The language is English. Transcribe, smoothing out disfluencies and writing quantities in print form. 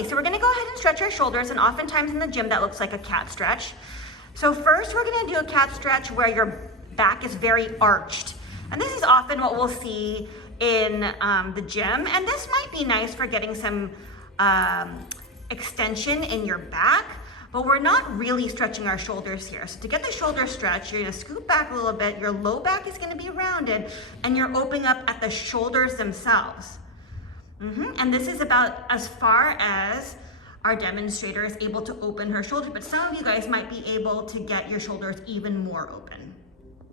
Okay, so we're gonna go ahead and stretch our shoulders, and oftentimes in the gym that looks like a cat stretch. So first we're gonna do a cat stretch where your back is very arched. And this is often what we'll see in the gym, and this might be nice for getting some extension in your back, but we're not really stretching our shoulders here. So to get the shoulder stretch, you're gonna scoot back a little bit, your low back is gonna be rounded, and you're opening up at the shoulders themselves. And this is about as far as our demonstrator is able to open her shoulders, but some of you guys might be able to get your shoulders even more open.